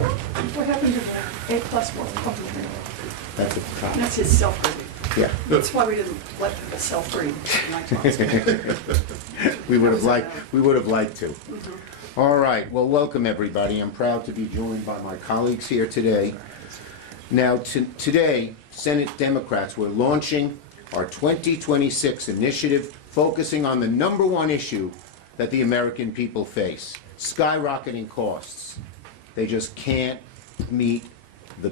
What happened to the A+ one? That's at the top. That's his self-grading. Yeah. That's why we didn't let him self-grade in my class. We would have liked to. All right, well, welcome everybody. I'm proud to be joined by my colleagues here today. Now, today, Senate Democrats, we're launching our 2026 initiative focusing on the number one issue that the American people face, skyrocketing costs. They just can't meet the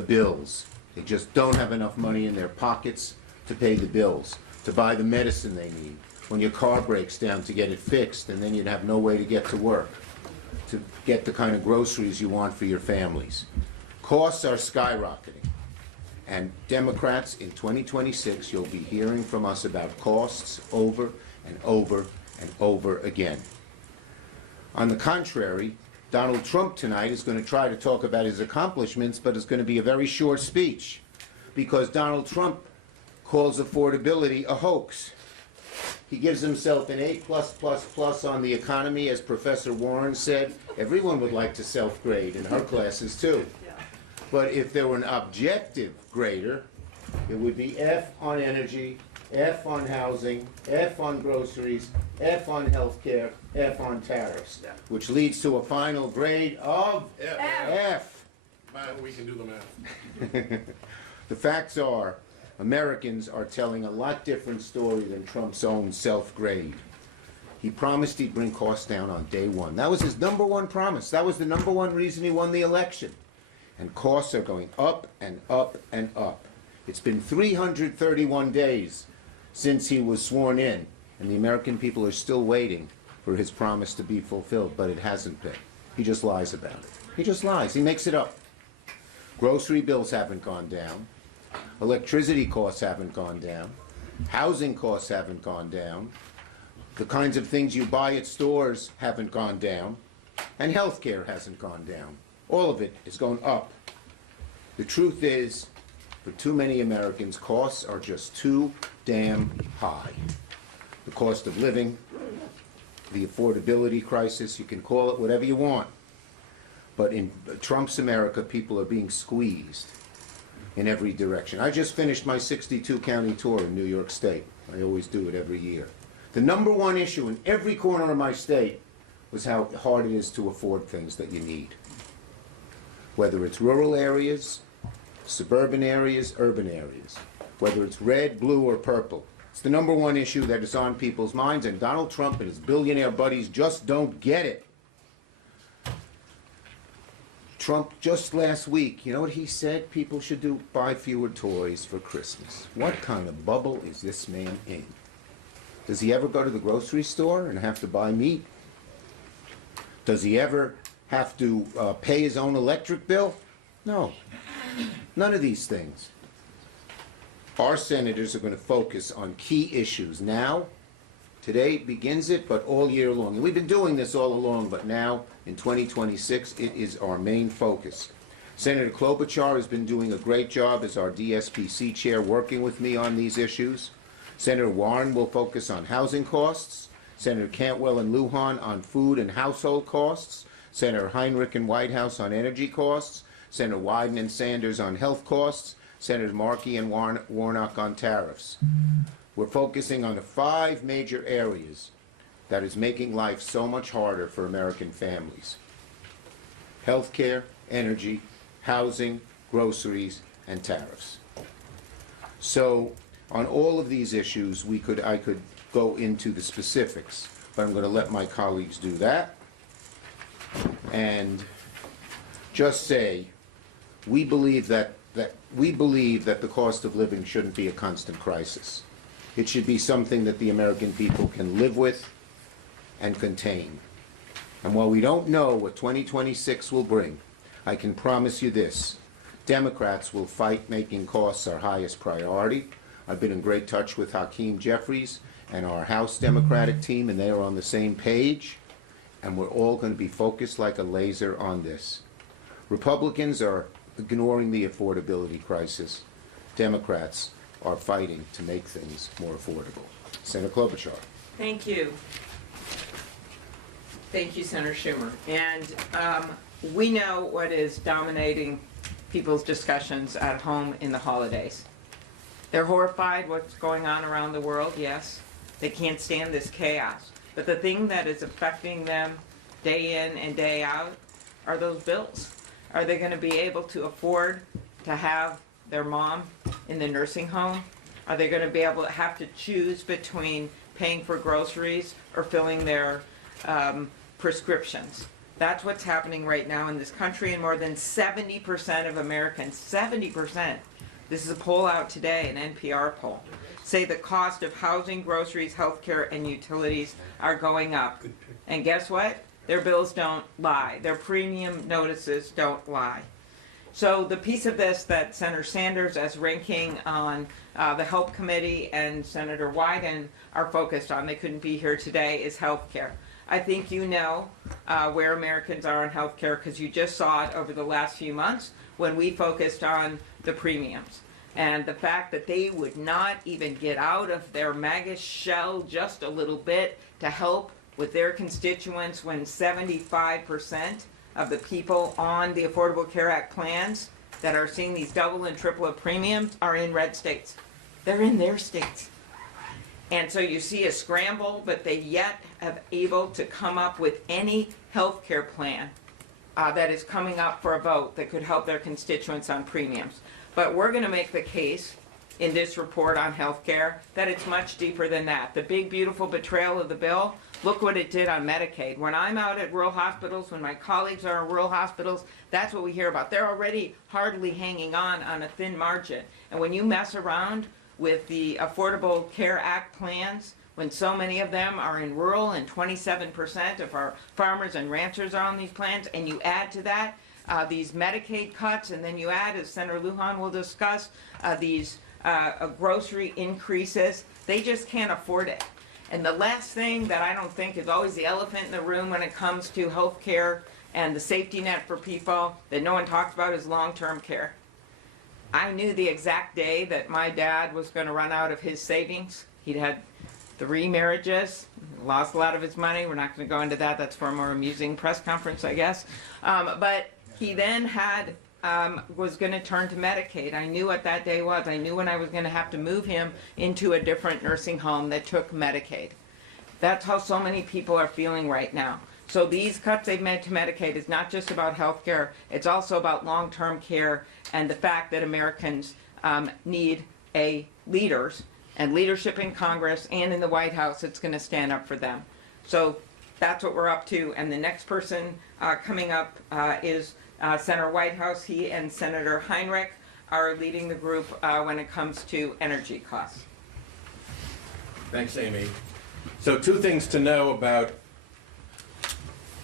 bills. They just don't have enough money in their pockets to pay the bills, to buy the medicine they need. When your car breaks down, to get it fixed, and then you'd have no way to get to work, to get the kind of groceries you want for your families. Costs are skyrocketing. And Democrats, in 2026, you'll be hearing from us about costs over and over and over again. On the contrary, Donald Trump tonight is going to try to talk about his accomplishments, but it's going to be a very short speech because Donald Trump calls affordability a hoax. He gives himself an A++ on the economy, as Professor Warren said. Everyone would like to self-grade in her classes too. But if there were an objective grader, it would be F on energy, F on housing, F on groceries, F on healthcare, F on tariffs, which leads to a final grade of F. But we can do the math. The facts are, Americans are telling a lot different story than Trump's own self-grade. He promised he'd bring costs down on day one. That was his number one promise. That was the number one reason he won the election. And costs are going up and up and up. It's been 331 days since he was sworn in, and the American people are still waiting for his promise to be fulfilled, but it hasn't been. He just lies about it. He just lies. He makes it up. Grocery bills haven't gone down. Electricity costs haven't gone down. Housing costs haven't gone down. The kinds of things you buy at stores haven't gone down. And health care hasn't gone down. All of it is going up. The truth is, for too many Americans, costs are just too damn high. The cost of living, the affordability crisis, you can call it whatever you want. But in Trump's America, people are being squeezed in every direction. I just finished my 62-county tour in New York State. I always do it every year. The number one issue in every corner of my state was how hard it is to afford things that you need. Whether it's rural areas, suburban areas, urban areas. Whether it's red, blue, or purple. It's the number one issue that is on people's minds, and Donald Trump and his billionaire buddies just don't get it. Trump, just last week, you know what he said? People should buy fewer toys for Christmas. What kind of bubble is this man in? Does he ever go to the grocery store and have to buy meat? Does he ever have to pay his own electric bill? No. None of these things. Our senators are going to focus on key issues now. Today begins it, but all year long. And we've been doing this all along, but now in 2026, it is our main focus. Senator Klobuchar has been doing a great job as our DSPC chair, working with me on these issues. Senator Warren will focus on housing costs. Senator Cantwell and Lujan on food and household costs. Senator Heinrich and Whitehouse on energy costs. Senator Wyden and Sanders on health costs. Senators Markey and Warnock on tariffs. We're focusing on the 5 major areas that is making life so much harder for American families. Healthcare, energy, housing, groceries, and tariffs. So on all of these issues, I could go into the specifics, but I'm going to let my colleagues do that. And just say, we believe that the cost of living shouldn't be a constant crisis. It should be something that the American people can live with and contain. And while we don't know what 2026 will bring, I can promise you this: Democrats will fight making costs our highest priority. I've been in great touch with Hakeem Jeffries and our House Democratic team, and they are on the same page. And we're all going to be focused like a laser on this. Republicans are ignoring the affordability crisis. Democrats are fighting to make things more affordable. Senator Klobuchar. Thank you. Thank you, Senator Schumer. And we know what is dominating people's discussions at home in the holidays. They're horrified what's going on around the world, yes. They can't stand this chaos. But the thing that is affecting them day in and day out are those bills. Are they going to be able to afford to have their mom in the nursing home? Are they going to be able to have to choose between paying for groceries or filling their prescriptions? That's what's happening right now in this country, and more than 70% of Americans, 70%, this is a poll out today, an NPR poll, say the cost of housing, groceries, healthcare, and utilities are going up. And guess what? Their bills don't lie. Their premium notices don't lie. So the piece of this that Senator Sanders, as ranking on the Help Committee, and Senator Wyden are focused on, they couldn't be here today, is health care. I think you know where Americans are on health care because you just saw it over the last few months when we focused on the premiums. And the fact that they would not even get out of their MAGA shell just a little bit to help with their constituents when 75% of the people on the Affordable Care Act plans that are seeing these double and triple of premiums are in red states. They're in their states. And so you see a scramble, but they yet have able to come up with any health care plan that is coming up for a vote that could help their constituents on premiums. But we're going to make the case in this report on health care that it's much deeper than that. The big, beautiful betrayal of the bill, look what it did on Medicaid. When I'm out at rural hospitals, when my colleagues are in rural hospitals, that's what we hear about. They're already hardly hanging on a thin margin. And when you mess around with the Affordable Care Act plans, when so many of them are in rural and 27% of our farmers and ranchers are on these plans, and you add to that these Medicaid cuts, and then you add, as Senator Lujan will discuss, these grocery increases, they just can't afford it. And the last thing that I don't think is always the elephant in the room when it comes to health care and the safety net for people that no one talks about is long-term care. I knew the exact day that my dad was going to run out of his savings. He'd had 3 marriages, lost a lot of his money. We're not going to go into that. That's for a more amusing press conference, I guess. But he then had was going to turn to Medicaid. I knew what that day was. I knew when I was going to have to move him into a different nursing home that took Medicaid. That's how so many people are feeling right now. So these cuts they've made to Medicaid is not just about health care, it's also about long-term care and the fact that Americans need leaders and leadership in Congress and in the White House that's going to stand up for them. So that's what we're up to. And the next person coming up is Senator Whitehouse. He and Senator Heinrich are leading the group when it comes to energy costs. Thanks, Amy. So 2 things to know about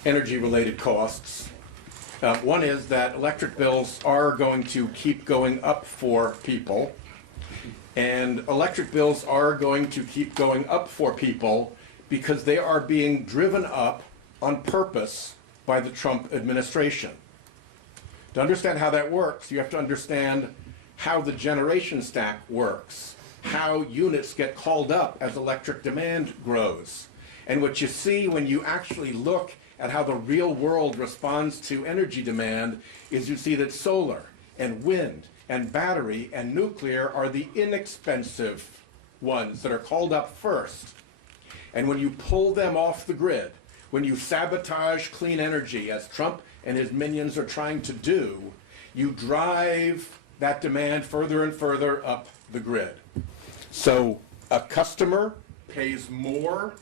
energy-related costs. One is that electric bills are going to keep going up for people, and electric bills are going to keep going up for people because they are being driven up on purpose by the Trump administration. To understand how that works, you have to understand how the generation stack works, how units get called up as electric demand grows. And what you see when you actually look at how the real world responds to energy demand is you see that solar and wind and battery and nuclear are the inexpensive ones that are called up first. And when you pull them off the grid, when you sabotage clean energy, as Trump and his minions are trying to do, you drive that demand further and further up the grid. So a customer pays more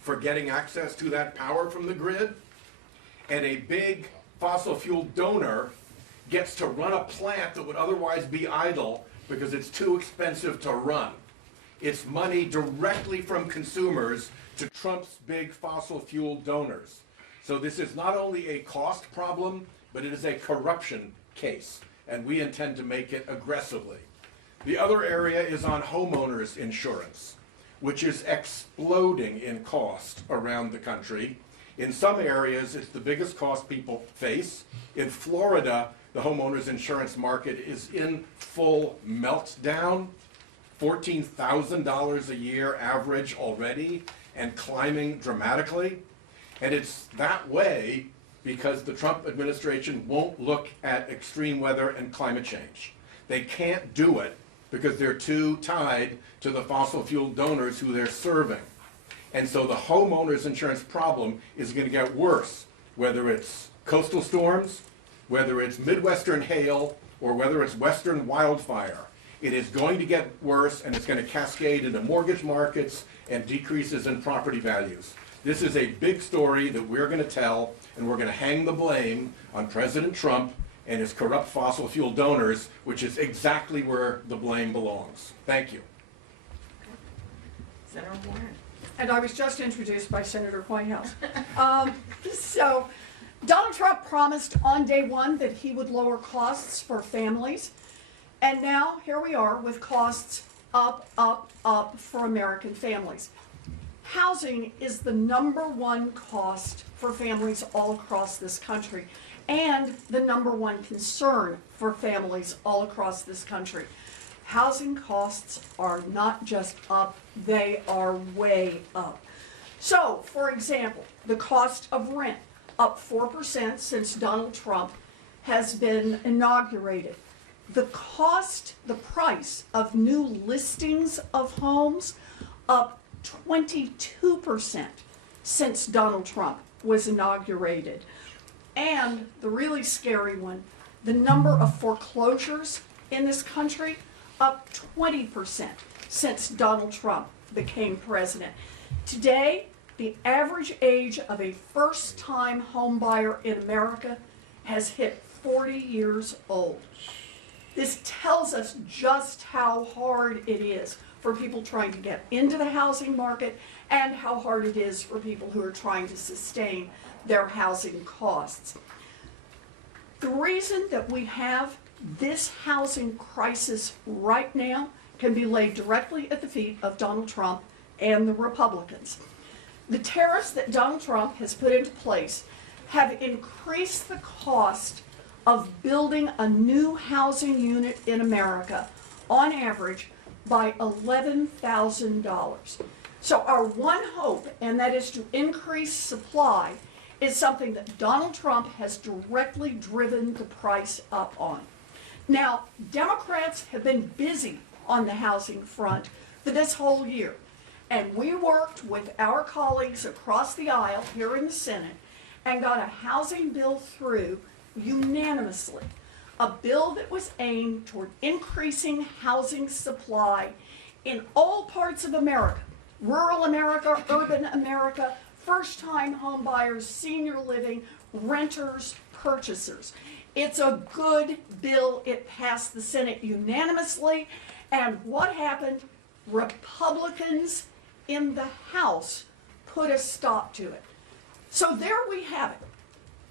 for getting access to that power from the grid, and a big fossil fuel donor gets to run a plant that would otherwise be idle because it's too expensive to run. It's money directly from consumers to Trump's big fossil fuel donors. So this is not only a cost problem, but it is a corruption case, and we intend to make it aggressively. The other area is on homeowners insurance, which is exploding in cost around the country. In some areas, it's the biggest cost people face. In Florida, the homeowners insurance market is in full meltdown, $14,000 a year average already, and climbing dramatically. And it's that way because the Trump administration won't look at extreme weather and climate change. They can't do it because they're too tied to the fossil fuel donors who they're serving. And so the homeowners insurance problem is going to get worse, whether it's coastal storms, whether it's Midwestern hail, or whether it's Western wildfire. It is going to get worse, and it's going to cascade into mortgage markets and decreases in property values. This is a big story that we're going to tell, and we're going to hang the blame on President Trump and his corrupt fossil fuel donors, which is exactly where the blame belongs. Thank you. Senator Warren. And I was just introduced by Senator Whitehouse. So Donald Trump promised on day one that he would lower costs for families. And now here we are with costs up, up, up for American families. Housing is the #1 cost for families all across this country, and the #1 concern for families all across this country. Housing costs are not just up, they are way up. So, for example, the cost of rent up 4% since Donald Trump has been inaugurated. The price of new listings of homes up 22% since Donald Trump was inaugurated. And the really scary one, the number of foreclosures in this country up 20% since Donald Trump became president. Today, the average age of a first-time home buyer in America has hit 40 years old. This tells us just how hard it is for people trying to get into the housing market and how hard it is for people who are trying to sustain their housing costs. The reason that we have this housing crisis right now can be laid directly at the feet of Donald Trump and the Republicans. The tariffs that Donald Trump has put into place have increased the cost of building a new housing unit in America on average by $11,000. So our one hope, and that is to increase supply, is something that Donald Trump has directly driven the price up on. Now, Democrats have been busy on the housing front for this whole year, and we worked with our colleagues across the aisle here in the Senate and got a housing bill through unanimously. A bill that was aimed toward increasing housing supply in all parts of America, rural America, urban America, first-time home buyers, senior living, renters, purchasers. It's a good bill. It passed the Senate unanimously. And what happened? Republicans in the House put a stop to it. So there we have it.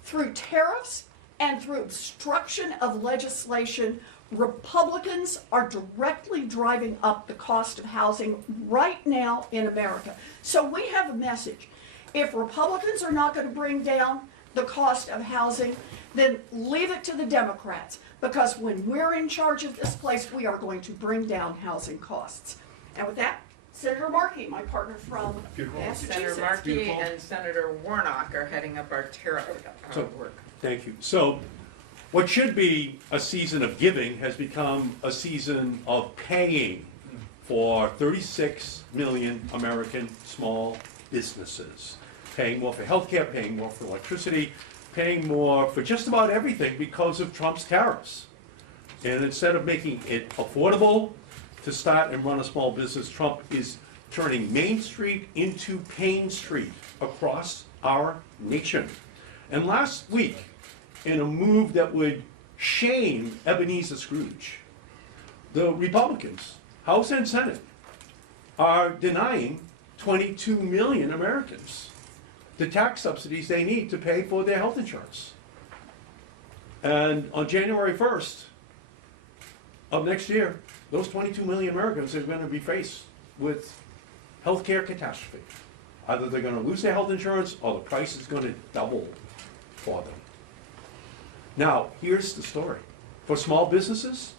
Through tariffs and through obstruction of legislation, Republicans are directly driving up the cost of housing right now in America. So we have a message. If Republicans are not going to bring down the cost of housing, then leave it to the Democrats, because when we're in charge of this place, we are going to bring down housing costs. And with that, Senator Markey, my partner from Senator Massachusetts. Markey and Senator Warnock are heading up our tariff work. Thank you. So what should be a season of giving has become a season of paying for 36 million American small businesses. Paying more for healthcare, paying more for electricity, paying more for just about everything because of Trump's tariffs. And instead of making it affordable to start and run a small business, Trump is turning Main Street into Pain Street across our nation. And last week, in a move that would shame Ebenezer Scrooge, the Republicans, House and Senate, are denying 22 million Americans the tax subsidies they need to pay for their health insurance. And on January 1st of next year, those 22 million Americans are going to be faced with healthcare catastrophe. Either they're going to lose their health insurance or the price is going to double for them. Now, here's the story. For small businesses,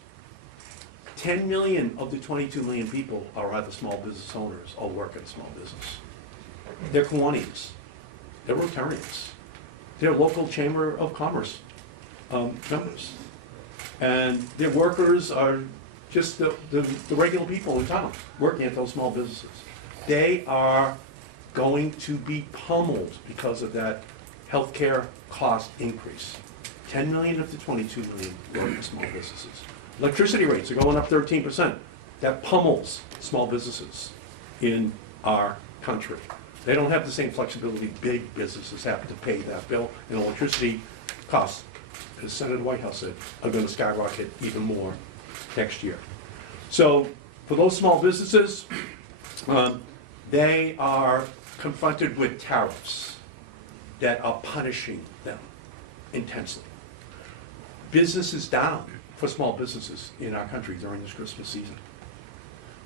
10 million of the 22 million people are either small business owners or work in a small business. They're Kiwanians. They're Rotarians. their local chamber of commerce members. And their workers are just the regular people in town working at those small businesses. They are going to be pummeled because of that healthcare cost increase. 10 million up to 22 million going to small businesses. Electricity rates are going up 13%. That pummels small businesses in our country. They don't have the same flexibility big businesses have to pay that bill, and electricity costs, as Senator Whitehouse said, are going to skyrocket even more next year. So for those small businesses, they are confronted with tariffs that are punishing them intensely. Business is down for small businesses in our country during this Christmas season.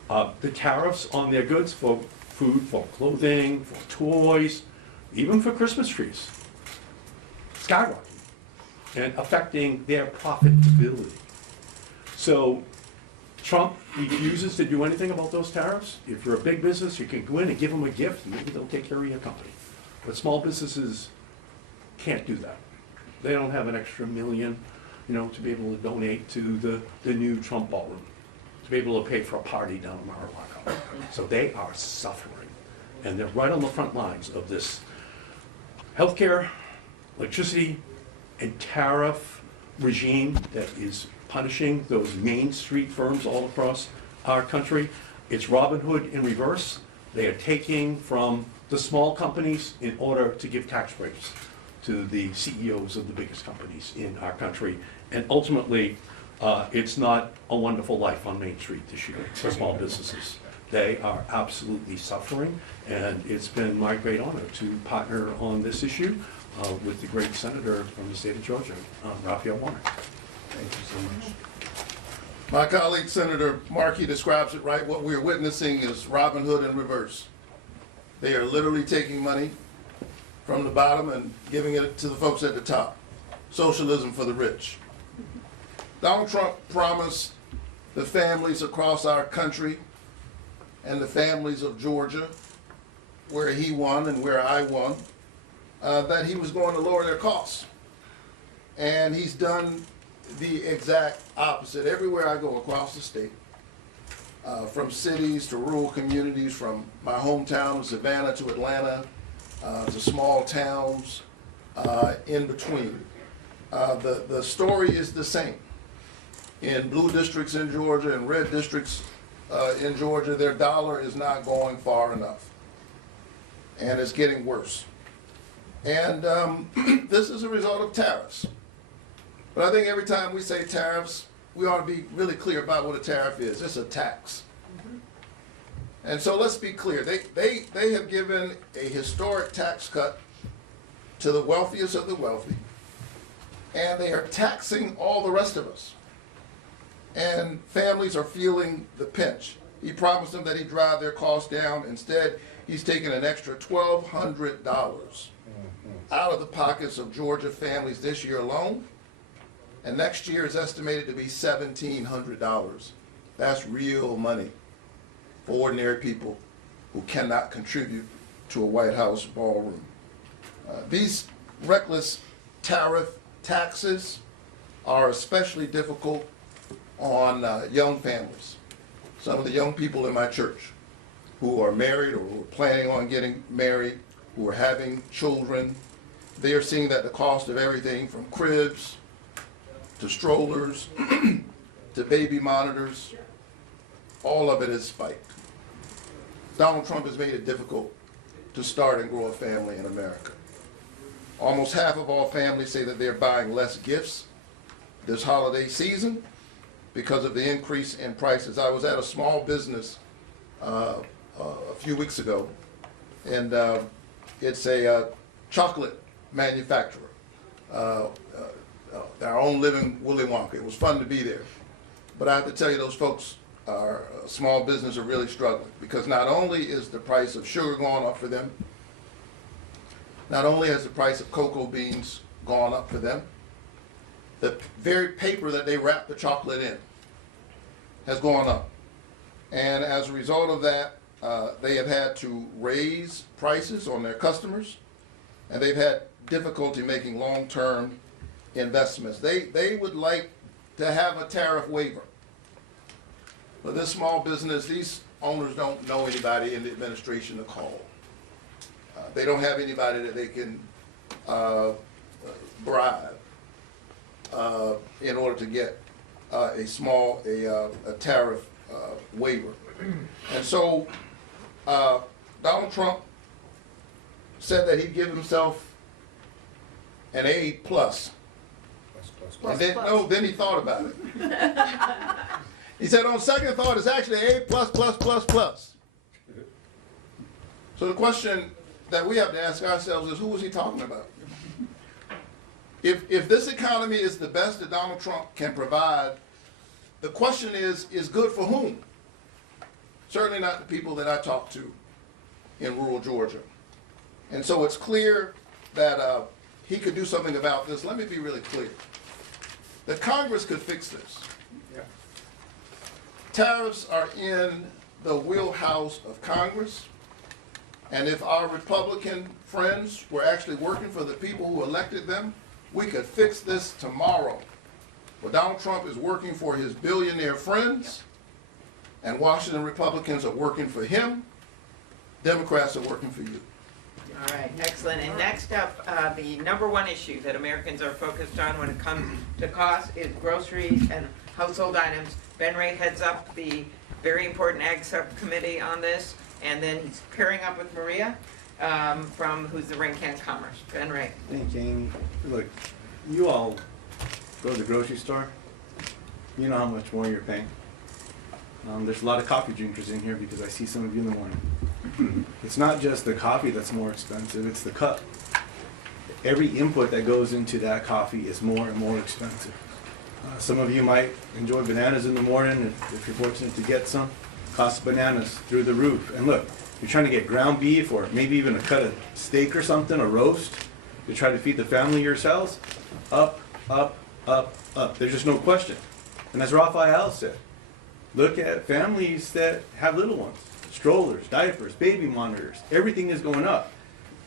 The tariffs on their goods for food, for clothing, for toys, even for Christmas trees, skyrocketing and affecting their profitability. So Trump refuses to do anything about those tariffs. If you're a big business, you can go in and give them a gift, and maybe they'll take care of your company. But small businesses can't do that. They don't have an extra million, to be able to donate to the new Trump ballroom, to be able to pay for a party down in Mar-a-Lago. So they are suffering, and they're right on the front lines of this healthcare, electricity, and tariff regime that is punishing those Main Street firms all across our country. It's Robin Hood in reverse. They are taking from the small companies in order to give tax breaks to the CEOs of the biggest companies in our country. And ultimately, it's not a wonderful life on Main Street this year for small businesses. They are absolutely suffering, and it's been my great honor to partner on this issue with the great senator from the state of Georgia, Raphael Warnock. Thank you so much. My colleague, Senator Markey, describes it right. What we're witnessing is Robin Hood in reverse. They are literally taking money from the bottom and giving it to the folks at the top. Socialism for the rich. Donald Trump promised the families across our country and the families of Georgia, where he won and where I won, that he was going to lower their costs. And he's done the exact opposite. Everywhere I go across the state, from cities to rural communities, from my hometown of Savannah to Atlanta, to small towns in between, the story is the same. In blue districts in Georgia and red districts in Georgia, their dollar is not going far enough. And it's getting worse. And this is a result of tariffs. But I think every time we say tariffs, we ought to be really clear about what a tariff is. It's a tax. And so let's be clear. They have given a historic tax cut to the wealthiest of the wealthy, and they are taxing all the rest of us. And families are feeling the pinch. He promised them that he'd drive their costs down. Instead, he's taken an extra $1,200 out of the pockets of Georgia families this year alone. And next year is estimated to be $1,700. That's real money for ordinary people who cannot contribute to a White House ballroom. These reckless tariff taxes are especially difficult on young families. Some of the young people in my church who are married or who are planning on getting married, who are having children, they are seeing that the cost of everything from cribs to strollers to baby monitors, all of it is spiked. Donald Trump has made it difficult to start and grow a family in America. Almost half of all families say that they're buying less gifts this holiday season because of the increase in prices. I was at a small business a few weeks ago, and it's a chocolate manufacturer. Our own living Willy Wonka. It was fun to be there. But I have to tell you, those folks are small business are really struggling, because not only is the price of sugar going up for them, not only has the price of cocoa beans gone up for them, the very paper that they wrap the chocolate in has gone up. And as a result of that, they have had to raise prices on their customers, and they've had difficulty making long-term investments. They would like to have a tariff waiver. But this small business, these owners don't know anybody in the administration to call. They don't have anybody that they can bribe in order to get a tariff waiver. And so Donald Trump said that he'd give himself an A plus. And then he thought about it. He said on second thought it's actually A plus plus plus plus. So the question that we have to ask ourselves is, who was he talking about? If this economy is the best that Donald Trump can provide, the question is good for whom? Certainly not the people that I talk to in rural Georgia. And so it's clear that he could do something about this. Let me be really clear. The Congress could fix this. Tariffs are in the wheelhouse of Congress. And if our Republican friends were actually working for the people who elected them, we could fix this tomorrow. But Donald Trump is working for his billionaire friends, and Washington Republicans are working for him. Democrats are working for you. All right, excellent. And next up, the number one issue that Americans are focused on when it comes to cost is groceries and household items. Ben Ray heads up the very important Ag Subcommittee on this, and then he's pairing up with Maria, who's the Ring Can Commerce. Ben Ray. Thank you, Amy. Look, you all go to the grocery store, you know how much more you're paying. There's a lot of coffee drinkers in here because I see some of you in the morning. It's not just the coffee that's more expensive, it's the cup. Every input that goes into that coffee is more and more expensive. Some of you might enjoy bananas in the morning if you're fortunate to get some. Cost of bananas through the roof. And look, you're trying to get ground beef or maybe even a cut of steak or something, a roast, to try to feed the family yourselves. Up, up, up, up. There's just no question. And as Raphael said, look at families that have little ones. Strollers, diapers, baby monitors. Everything is going up.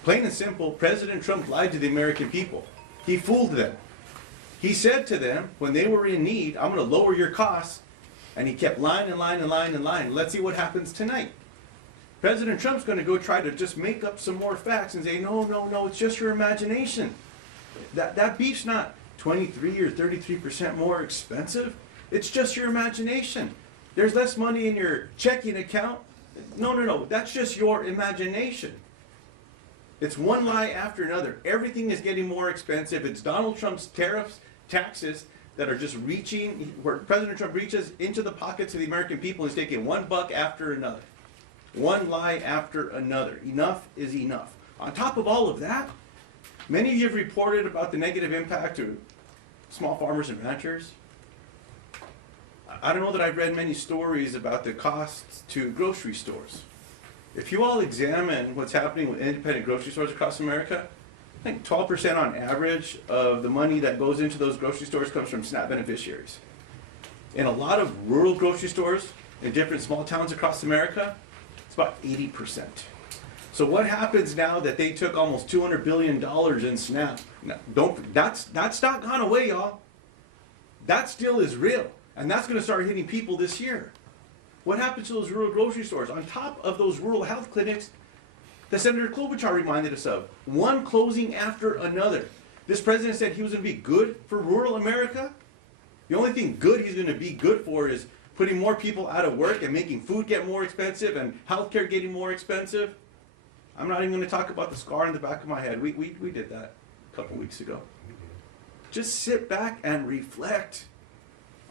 Plain and simple, President Trump lied to the American people. He fooled them. He said to them, when they were in need, I'm going to lower your costs. And he kept lying and lying and lying and lying. Let's see what happens tonight. President Trump's going to go try to just make up some more facts and say, no, no, no, it's just your imagination. That beef's not 23 or 33% more expensive. It's just your imagination. There's less money in your checking account. No, no, no, that's just your imagination. It's one lie after another. Everything is getting more expensive. It's Donald Trump's tariffs, taxes that are just reaching, where President Trump reaches into the pockets of the American people and is taking $1 after another. One lie after another. Enough is enough. On top of all of that, many of you have reported about the negative impact to small farmers and ranchers. I don't know that I've read many stories about the costs to grocery stores. If you all examine what's happening with independent grocery stores across America, I think 12% on average of the money that goes into those grocery stores comes from SNAP beneficiaries. In a lot of rural grocery stores in different small towns across America, it's about 80%. So what happens now that they took almost $200 billion in SNAP? That's not gone away, y'all. That still is real. And that's going to start hitting people this year. What happens to those rural grocery stores? On top of those rural health clinics that Senator Klobuchar reminded us of, one closing after another. This president said he was going to be good for rural America. The only thing good he's going to be good for is putting more people out of work and making food get more expensive and healthcare getting more expensive. I'm not even going to talk about the scar on the back of my head. We did that a couple weeks ago. Just sit back and reflect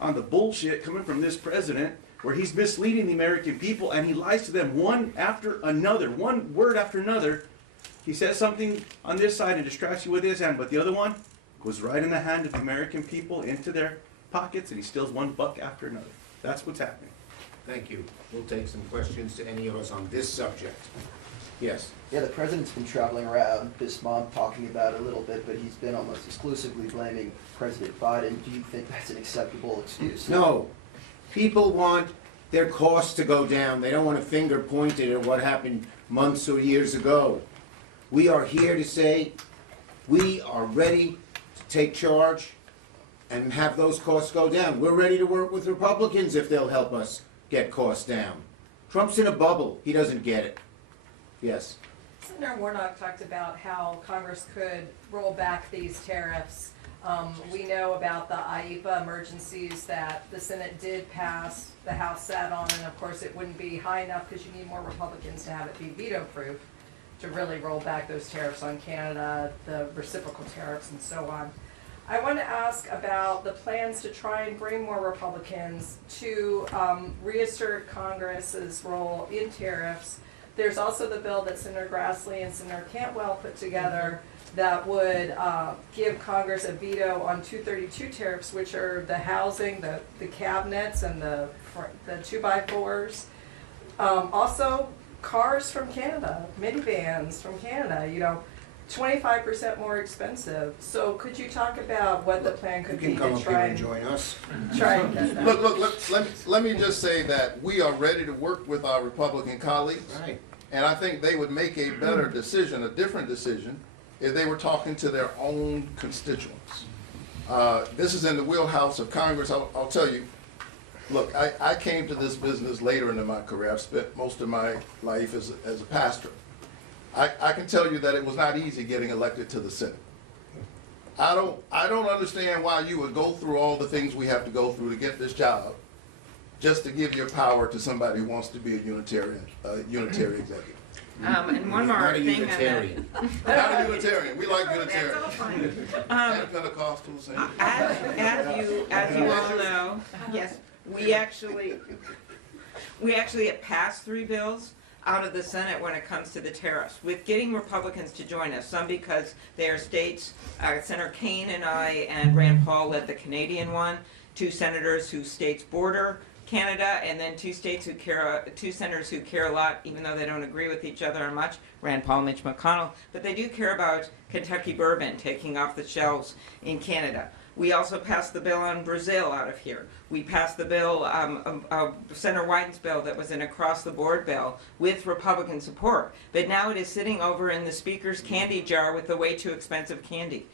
on the bullshit coming from this president, where he's misleading the American people and he lies to them one after another, one word after another. He says something on this side and distracts you with his hand, but the other one goes right in the hand of the American people into their pockets, and he steals $1 after another. That's what's happening. Thank you. We'll take some questions to any of us on this subject. Yes. Yeah, the president's been traveling around this month talking about it a little bit, but he's been almost exclusively blaming President Biden. Do you think that's an acceptable excuse? No. People want their costs to go down. They don't want a finger pointed at what happened months or years ago. We are here to say We are ready to take charge and have those costs go down. We're ready to work with Republicans if they'll help us get costs down. Trump's in a bubble. He doesn't get it. Yes. Senator Warnock talked about how Congress could roll back these tariffs. We know about the IEPA emergencies that the Senate did pass, the House sat on, and of course it wouldn't be high enough because you need more Republicans to have it be veto-proof to really roll back those tariffs on Canada, the reciprocal tariffs and so on. I want to ask about the plans to try and bring more Republicans to reassert Congress's role in tariffs. There's also the bill that Senator Grassley and Senator Cantwell put together that would give Congress a veto on 232 tariffs, which are the housing, the cabinets, and the 2x4s. Also, cars from Canada, minivans from Canada, 25% more expensive. So could you talk about what the plan You could can be come to up here try and and join us. get that? Look, let me just say that we are ready to work with our Republican colleagues. Right. And I think they would make a better decision, a different decision, if they were talking to their own constituents. This is in the wheelhouse of Congress. I'll tell you, look, I came to this business later in my career. I've spent most of my life as a pastor. I can tell you that it was not easy getting elected to the Senate. I don't understand why you would go through all the things we have to go through to get this job, just to give your power to somebody who wants to be a Unitarian executive. And one more Not a thing on that. Unitarian. Not a Unitarian. We like Unitarians. That's all fine. And Pentecostals. And As you all know, yes, we actually have passed 3 bills out of the Senate when it comes to the tariffs, with getting Republicans to join us, some because they are states, Senator Kane and I and Rand Paul led the Canadian one, 2 senators whose states border Canada, and then 2 senators who care a lot, even though they don't agree with each other on much, Rand Paul, Mitch McConnell, but they do care about Kentucky bourbon taking off the shelves in Canada. We also passed the bill on Brazil out of here. We passed the bill, Senator Wyden's bill that was an across-the-board bill with Republican support. But now it is sitting over in the Speaker's candy jar with the way too expensive candy.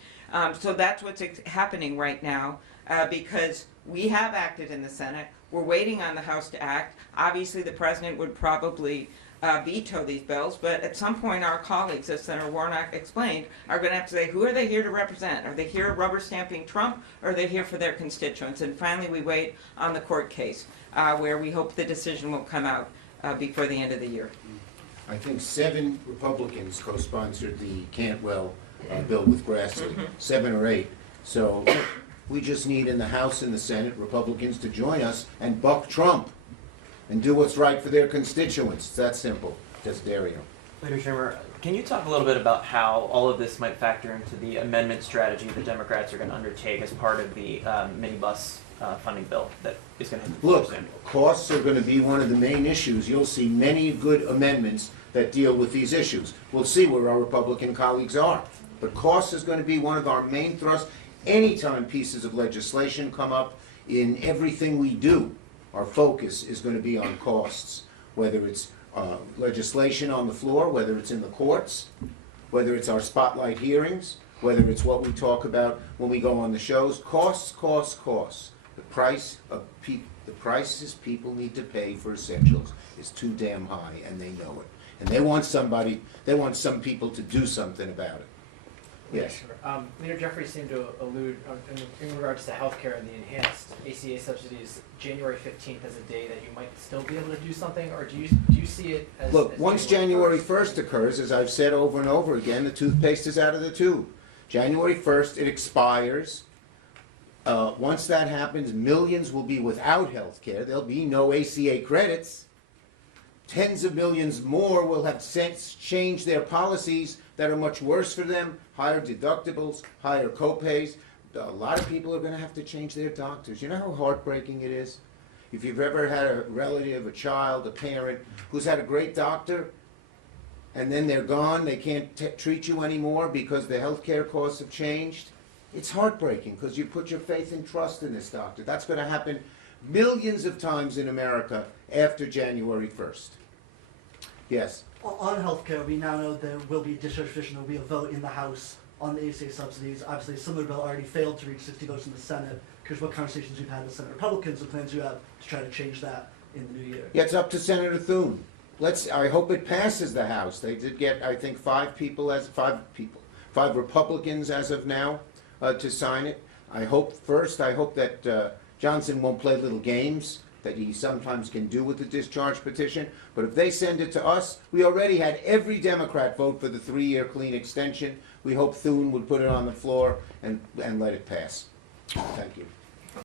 So that's what's happening right now because we have acted in the Senate. We're waiting on the House to act. Obviously, the President would probably veto these bills, but at some point our colleagues, as Senator Warnock explained, are going to have to say, who are they here to represent? Are they here rubber stamping Trump, or are they here for their constituents? And finally we wait on the court case, where we hope the decision will come out before the end of the year. I think 7 Republicans co-sponsored the Cantwell bill with Grassley, 7 or 8. So we just need in the House and the Senate Republicans to join us and buck Trump and do what's right for their constituents. It's that simple. Just Dario. Leader Schumer, can you talk a little bit about how all of this might factor into the amendment strategy the Democrats are going to undertake as part of the minibus funding bill that is going to hit the floor Look, soon? costs are going to be one of the main issues. You'll see many good amendments that deal with these issues. We'll see where our Republican colleagues are. But costs is going to be one of our main thrusts. Anytime pieces of legislation come up in everything we do, our focus is going to be on costs, whether it's legislation on the floor, whether it's in the courts, whether it's our spotlight hearings, whether it's what we talk about when we go on the shows. Costs, costs, costs. The prices people need to pay for essentials is too damn high, and they know it. And they want some people to do something about it. Yes. Sure. Leader Jeffrey seemed to allude in regards to healthcare and the enhanced ACA subsidies, January 15th as a day that you might still be able to do something, or do you see it as... Look, as once January 1st occurs, as I've said over and over again, the toothpaste is out of the tube. January 1st, it expires. Once that happens, millions will be without health care. There'll be no ACA credits. Tens of millions more will have since changed their policies that are much worse for them, higher deductibles, higher copays. A lot of people are going to have to change their doctors. You know how heartbreaking it is? If you've ever had a relative, a child, a parent who's had a great doctor, and then they're gone, they can't treat you anymore because the health care costs have changed, it's heartbreaking because you put your faith and trust in this doctor. That's going to happen millions of times in America after January 1st. Yes. On healthcare, we now know there will be distribution, there will be a vote in the House on the ACA subsidies. Obviously, a similar bill already failed to reach 60 votes in the Senate. Because what conversations we've had with Senate Republicans and plans you have to try to change that in the new year. Yeah, it's up to Senator Thune. I hope it passes the House. They did get, I think, five Republicans as of now to sign it. I hope that Johnson won't play little games that he sometimes can do with the discharge petition. But if they send it to us, we already had every Democrat vote for the 3-year clean extension. We hope Thune would put it on the floor and let it pass. Thank you.